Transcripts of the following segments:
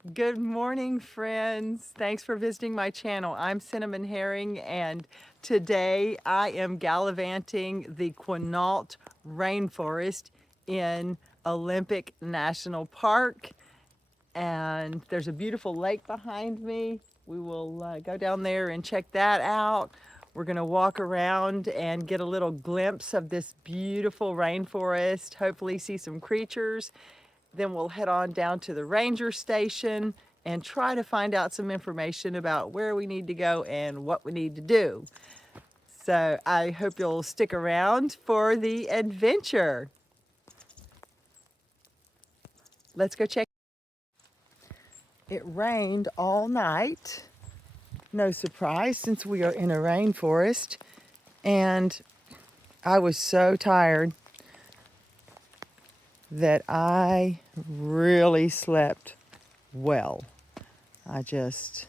Good morning, friends. Thanks for visiting my channel. I'm Cinnamin Herring, and today I am gallivanting the Quinault Rainforest in Olympic National Park. And there's a beautiful lake behind me. We will go down there and check that out. We're going to walk around and get a little glimpse of this beautiful rainforest, hopefully see some creatures. Then we'll head on down to the ranger station and try to find out some information about where we need to go and what we need to do. So I hope you'll stick around for the adventure. Let's go check. It rained all night. No surprise since we are in a rainforest. And I was so tired that I really slept well. I just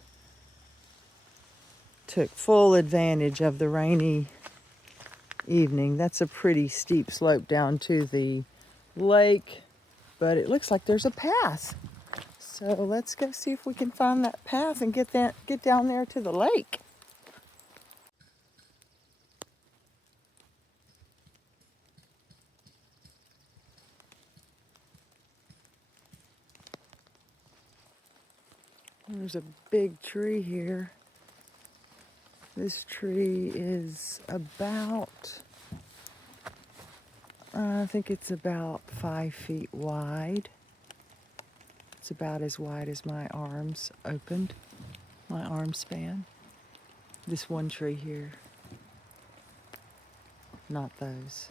took full advantage of the rainy evening. That's a pretty steep slope down to the lake, but it looks like there's a path. So let's go see if we can find that path and get down there to the lake. There's a big tree here. This tree is about, I think it's about 5 feet wide. It's about as wide as my arms opened, my arm span. This one tree here, not those.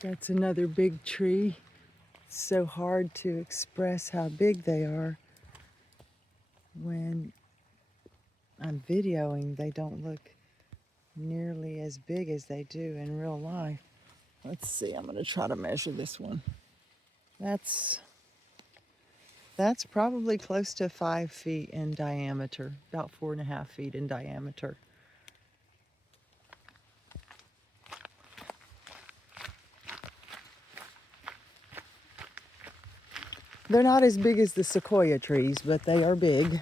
That's another big tree. It's so hard to express how big they are. When I'm videoing, they don't look nearly as big as they do in real life. Let's see, I'm going to try to measure this one. That's probably close to 5 feet in diameter, about 4.5 feet in diameter. They're not as big as the sequoia trees, but they are big.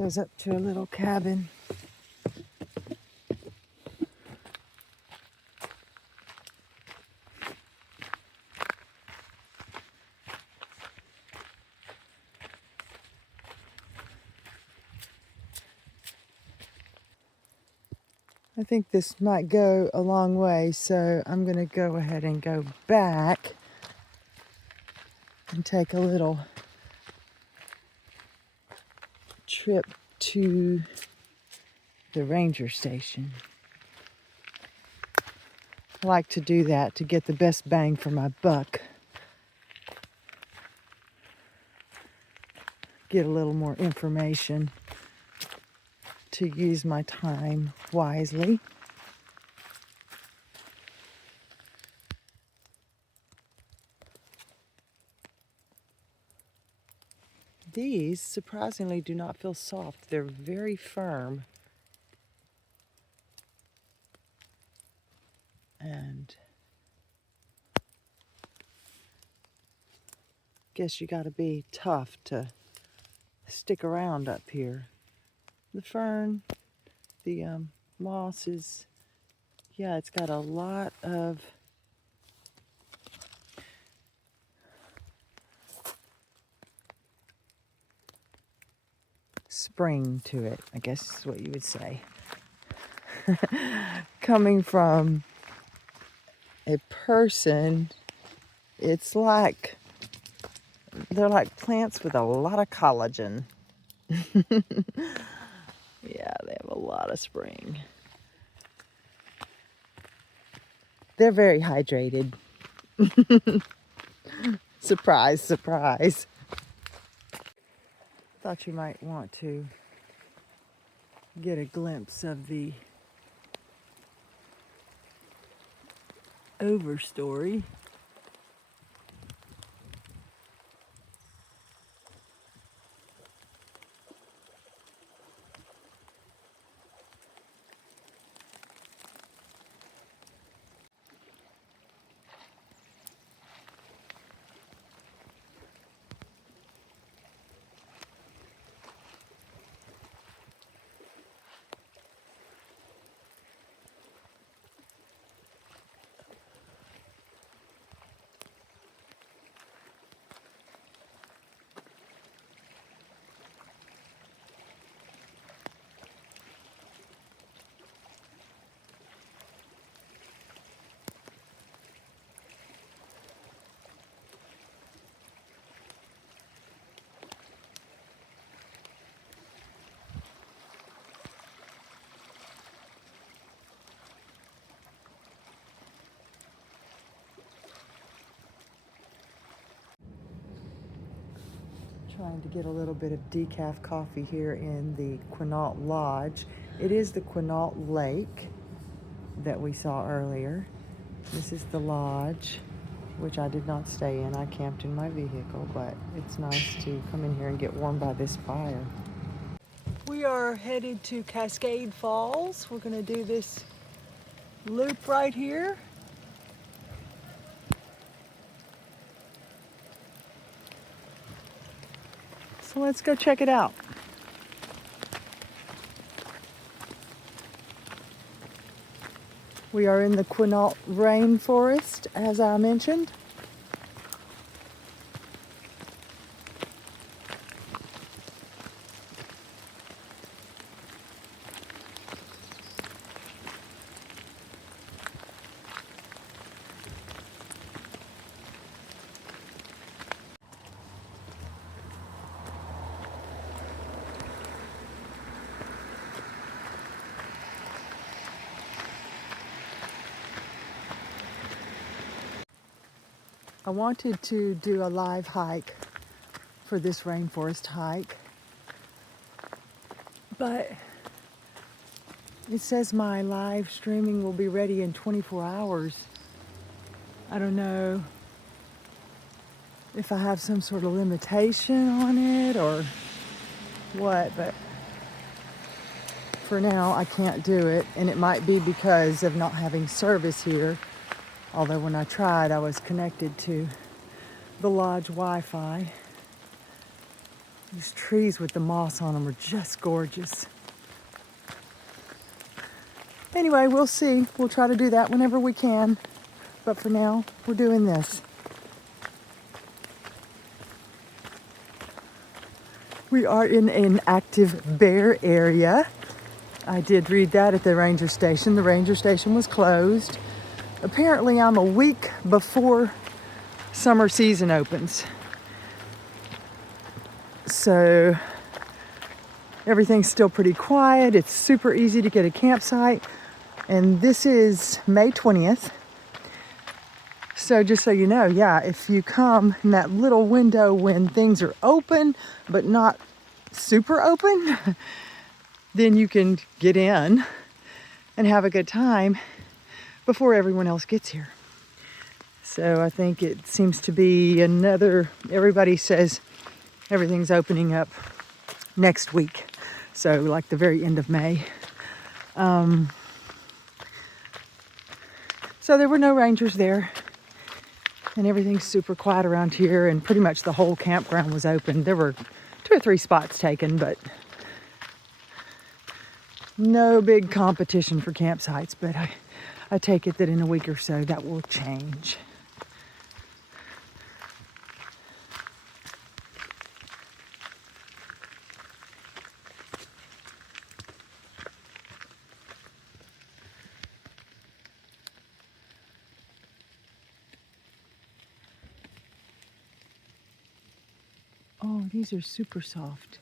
Goes up to a little cabin. I think this might go a long way, so I'm going to go ahead and go back and take a little trip to the ranger station. I like to do that to get the best bang for my buck. Get a little more information to use my time wisely. These surprisingly do not feel soft. They're very firm. And guess you gotta be tough to stick around up here. The fern, the moss is, yeah, it's got a lot of spring to it, I guess is what you would say. Coming from a person, it's like, they're like plants with a lot of collagen. Yeah, they have a lot of spring. They're very hydrated. Surprise, surprise. Thought you might want to get a glimpse of the overstory. Trying to get a little bit of decaf coffee here in the Quinault Lodge. It is the Quinault Lake that we saw earlier. This is the lodge, which I did not stay in. I camped in my vehicle, but it's nice to come in here and get warmed by this fire. We are headed to Cascade Falls. We're going to do this loop right here. So let's go check it out. We are in the Quinault Rainforest, as I mentioned. I wanted to do a live hike for this rainforest hike, but it says my live streaming will be ready in 24 hours. I don't know if I have some sort of limitation on it or what, but for now I can't do it, and it might be because of not having service here. Although when I tried, I was connected to the lodge Wi-Fi. These trees with the moss on them are just gorgeous. Anyway, we'll see. We'll try to do that whenever we can. But for now, we're doing this. We are in an active bear area. I did read that at the ranger station. The ranger station was closed. Apparently, I'm a week before summer season opens. So everything's still pretty quiet. It's super easy to get a campsite. And this is May 20th. So just so you know, yeah, if you come in that little window when things are open, but not super open, then you can get in and have a good time before everyone else gets here. So I think it seems to be everybody says everything's opening up next week. So like the very end of May. So there were no rangers there. And everything's super quiet around here, and pretty much the whole campground was open. There were 2 or 3 spots taken, but no big competition for campsites. But I take it that in a week or so that will change. Oh, these are super soft.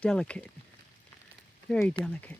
Delicate. Very delicate.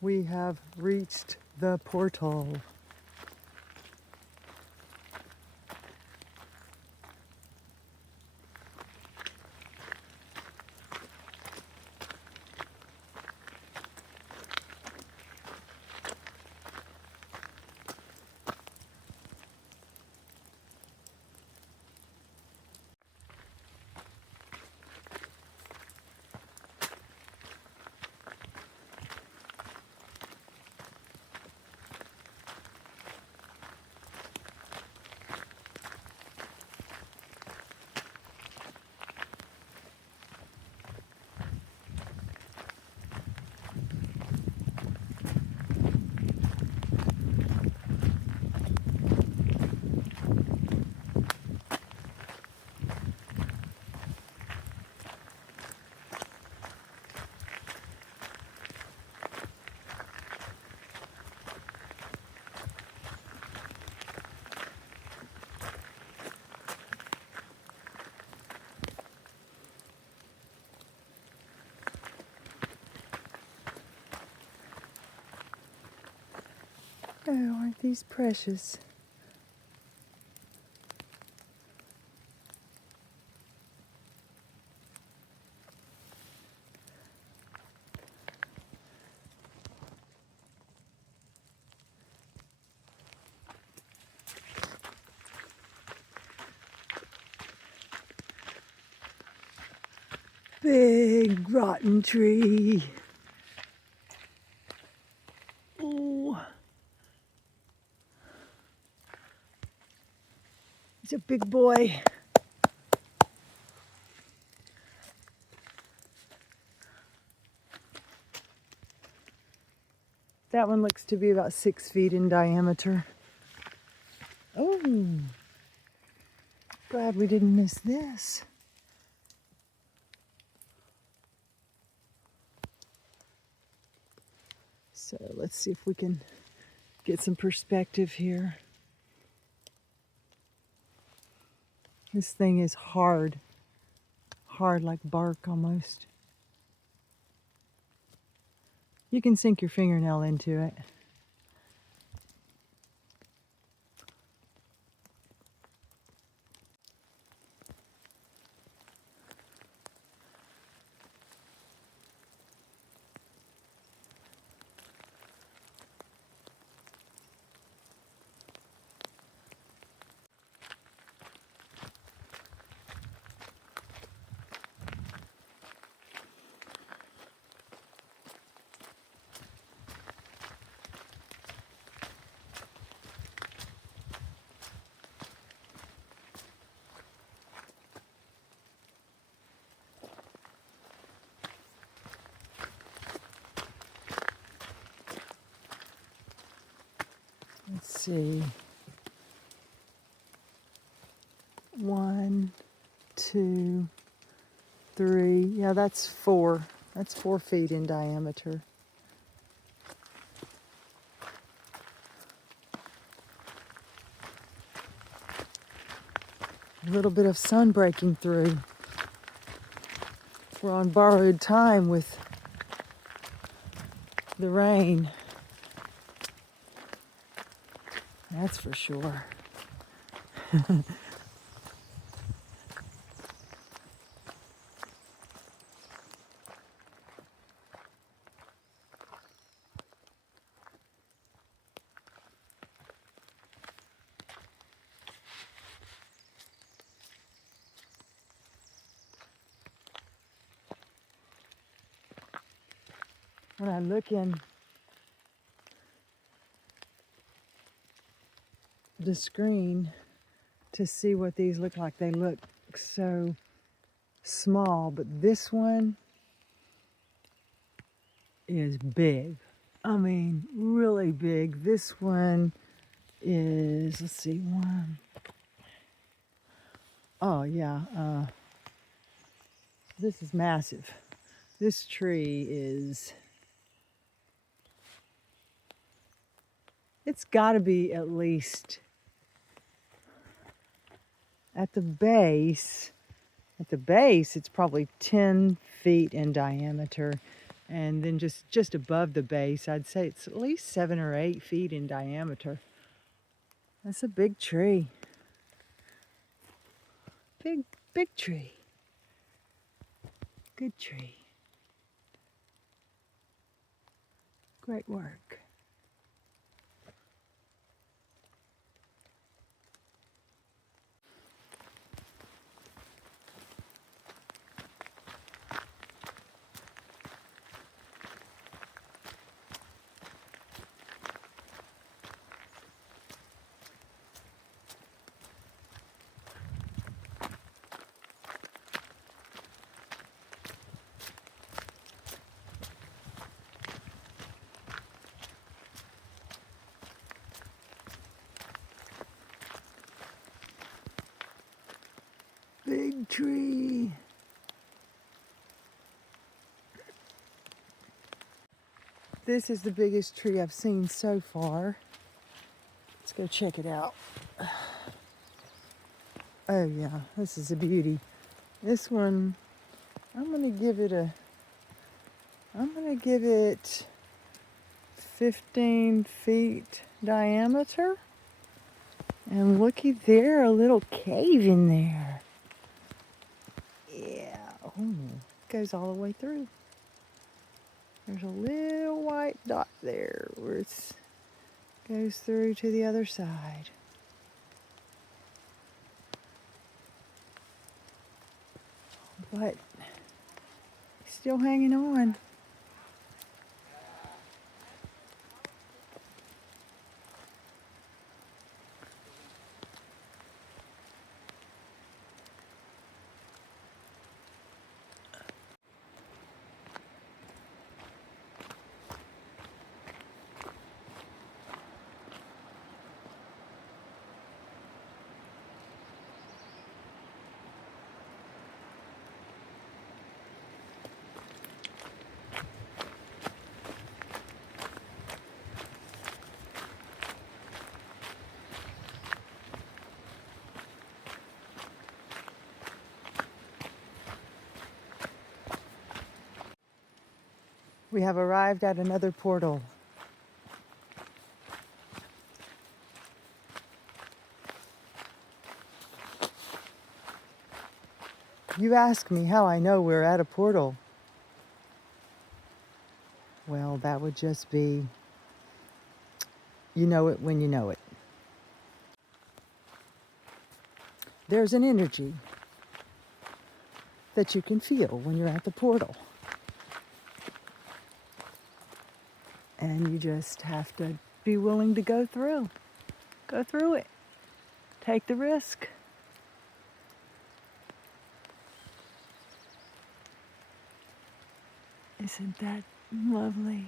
We have reached the portal. Oh, aren't these precious? Big rotten tree. Oh. He's a big boy. That one looks to be about 6 feet in diameter. Oh, glad we didn't miss this. So let's see if we can get some perspective here. This thing is hard like bark almost. You can sink your fingernail into it. Let's see. 1, 2, 3. Yeah, that's 4. That's 4 feet in diameter. A little bit of sun breaking through. We're on borrowed time with the rain. That's for sure. When I look in the screen to see what these look like, they look so small, but this one is big. I mean, really big. This one is, let's see, one. Oh yeah, this is massive. This tree is, it's got to be at least at the base. At the base, it's probably 10 feet in diameter. And then just above the base, I'd say it's at least 7 or 8 feet in diameter. That's a big tree. Big tree. Good tree. Great work. Big tree. This is the biggest tree I've seen so far. Let's go check it out. Oh yeah, this is a beauty. This one, I'm gonna give it 15 feet diameter. And looky there, a little cave in there. Yeah, oh, it goes all the way through. There's a little white dot there where it goes through to the other side. But still hanging on. We have arrived at another portal. You ask me how I know we're at a portal. Well, that would just be, you know it when you know it. There's an energy that you can feel when you're at the portal. And you just have to be willing to go through. Go through it. Take the risk. Isn't that lovely?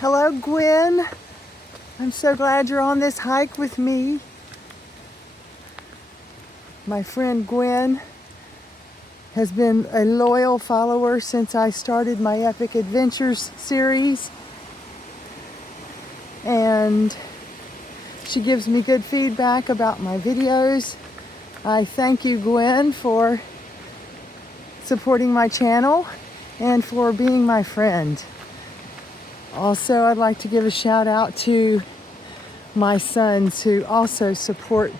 Hello, Gwen. I'm so glad you're on this hike with me. My friend Gwen has been a loyal follower since I started my Epic Adventures series. And she gives me good feedback about my videos. I thank you, Gwen, for supporting my channel and for being my friend. Also, I'd like to give a shout out to my sons who also support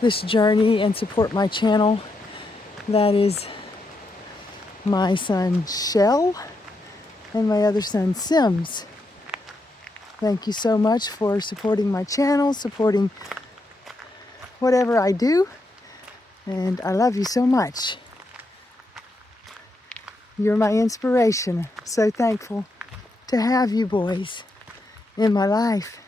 this journey and support my channel. That is my son Shell and my other son Sims. Thank you so much for supporting my channel, supporting whatever I do, and I love you so much. You're my inspiration. I'm so thankful to have you boys in my life.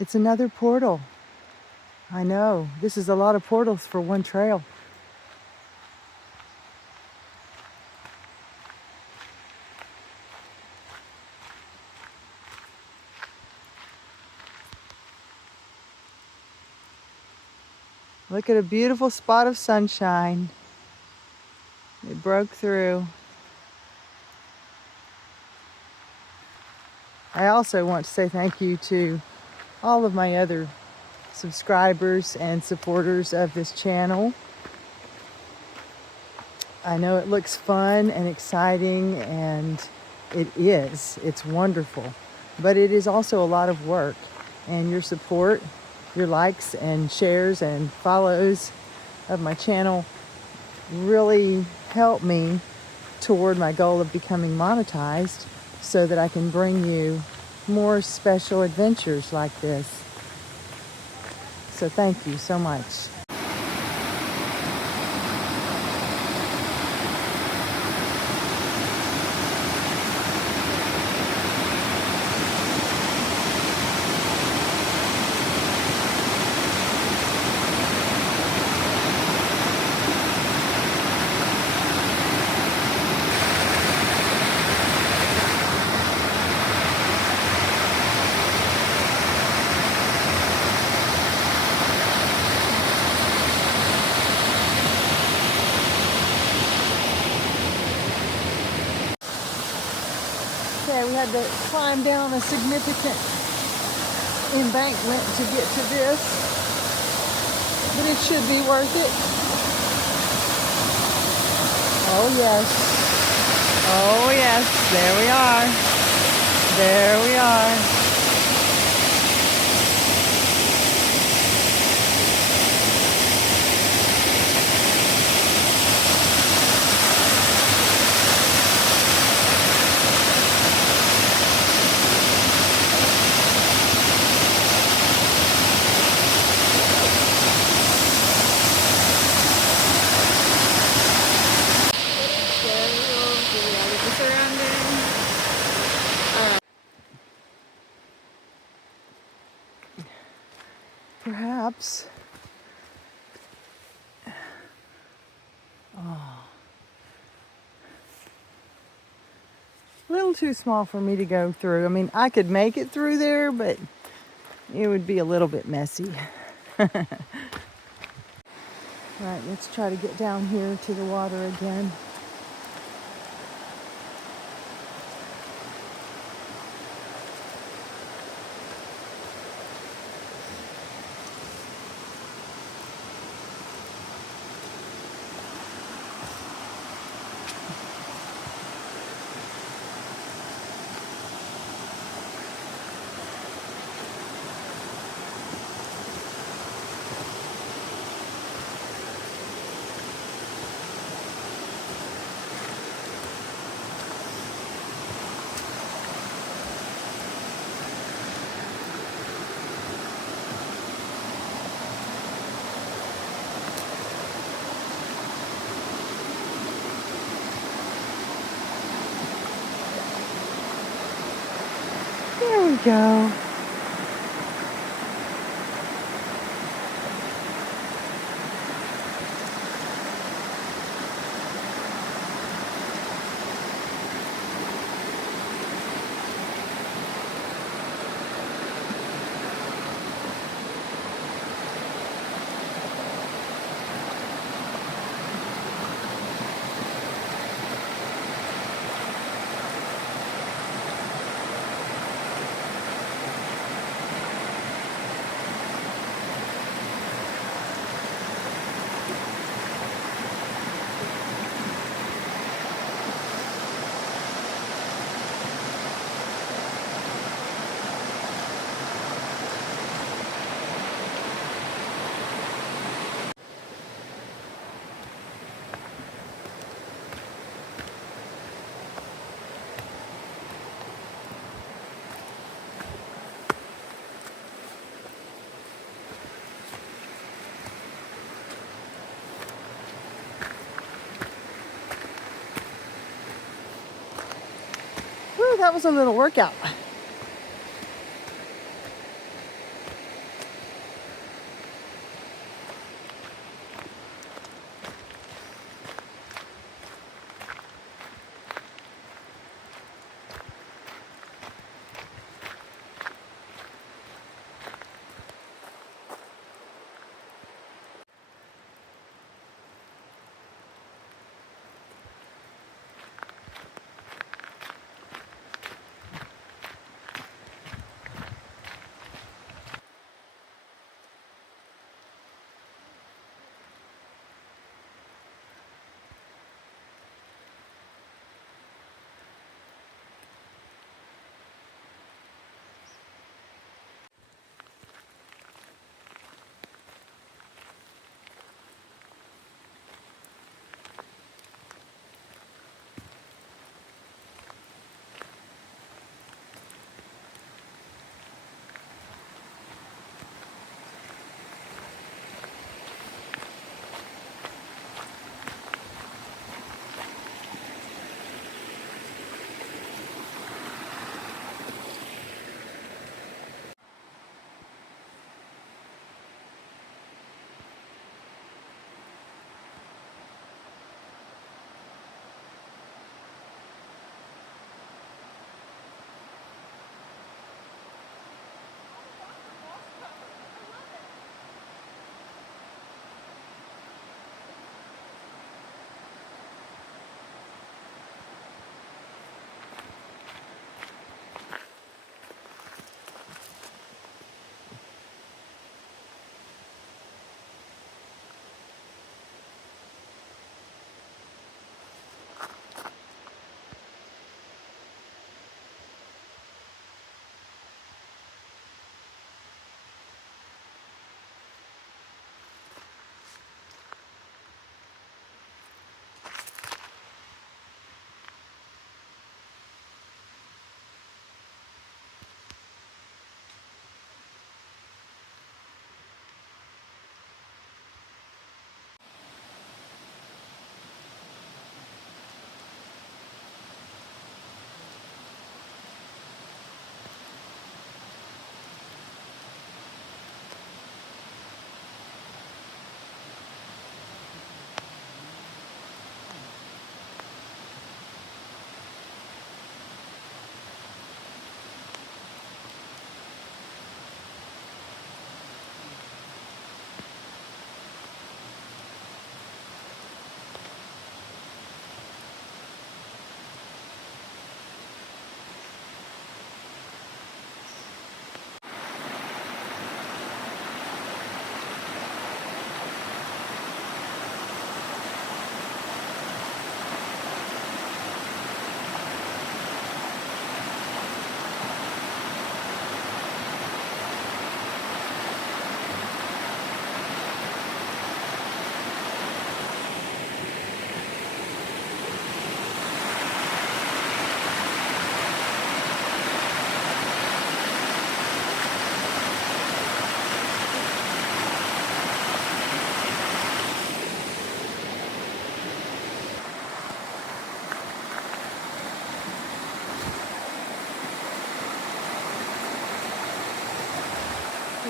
It's another portal. I know, this is a lot of portals for one trail. Look at a beautiful spot of sunshine. It broke through. I also want to say thank you to all of my other subscribers and supporters of this channel. I know it looks fun and exciting, and it is. It's wonderful. But it is also a lot of work. And your support, your likes and shares and follows of my channel really help me toward my goal of becoming monetized so that I can bring you more special adventures like this. So thank you so much. Okay, we had to climb down a significant embankment to get to this, but it should be worth it. Oh yes. Oh yes, there we are. There we are. Perhaps. Oh. A little too small for me to go through. I mean, I could make it through there, but it would be a little bit messy. Right, let's try to get down here to the water again. There we go. Whew, that was a little workout.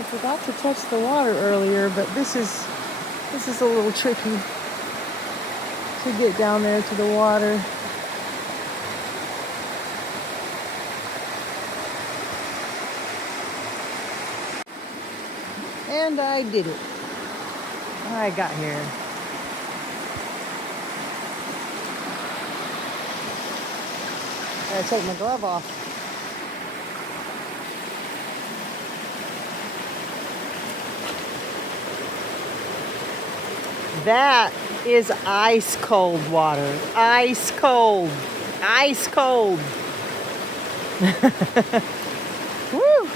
I forgot to touch the water earlier, but this is a little tricky to get down there to the water. And I did it. I got here. Gotta take my glove off. That is ice cold water. Ice cold. Ice cold. Woo!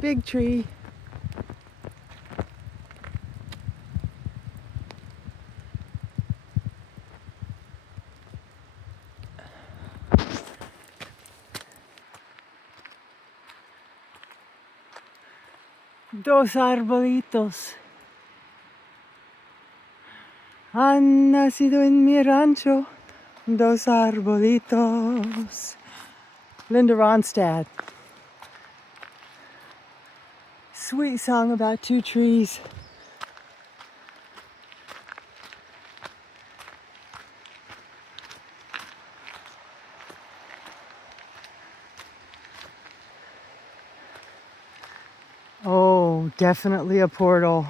Big tree. Dos arbolitos han nacido en mi rancho. Dos arbolitos. Linda Ronstadt. Sweet song about two trees. Oh, definitely a portal.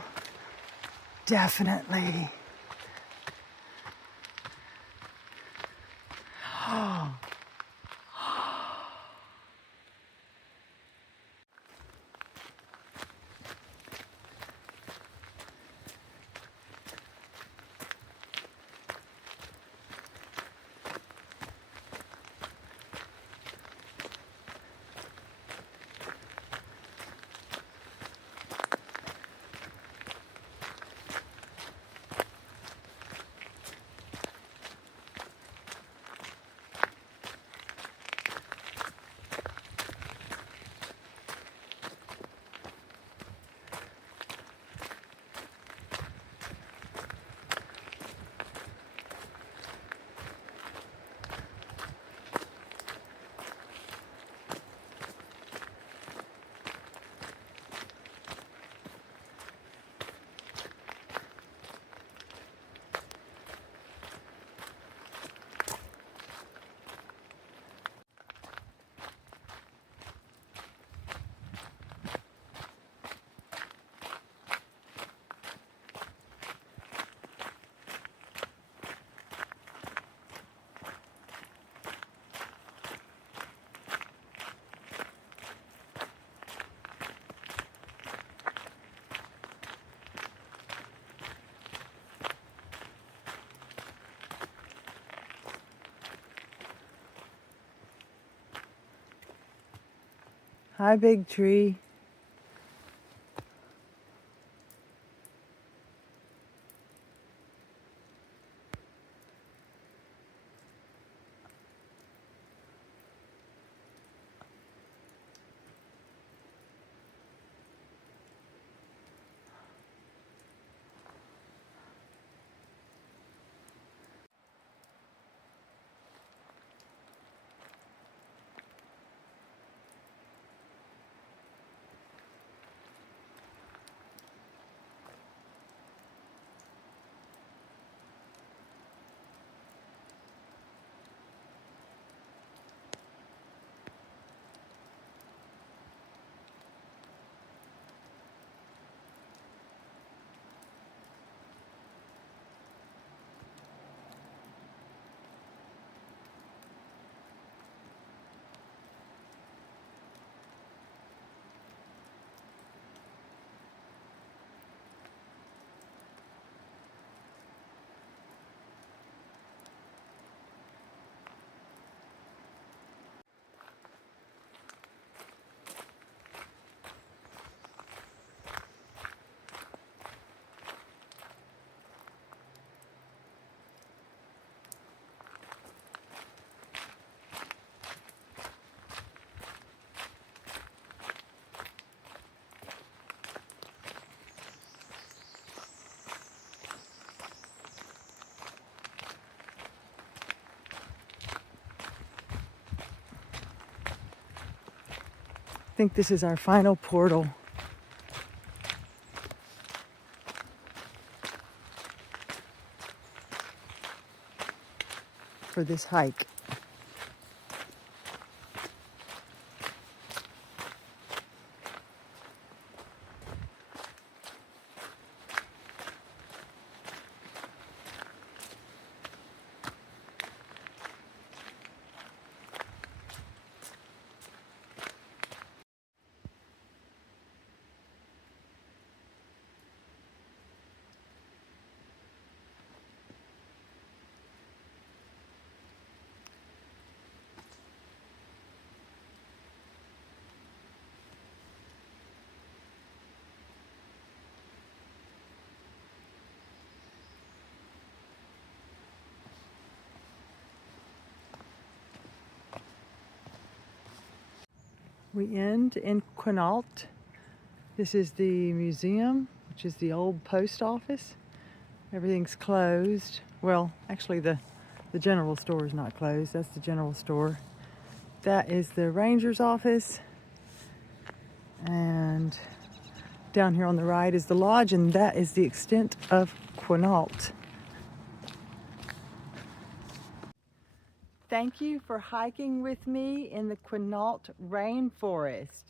Definitely. Hi, big tree. think this is our final portal. For this hike. We end in Quinault. This is the museum, which is the old post office. Everything's closed. Well, actually the general store is not closed. That's the general store. That is the ranger's office. And down here on the right is the lodge, and that is the extent of Quinault. Thank you for hiking with me in the Quinault Rainforest.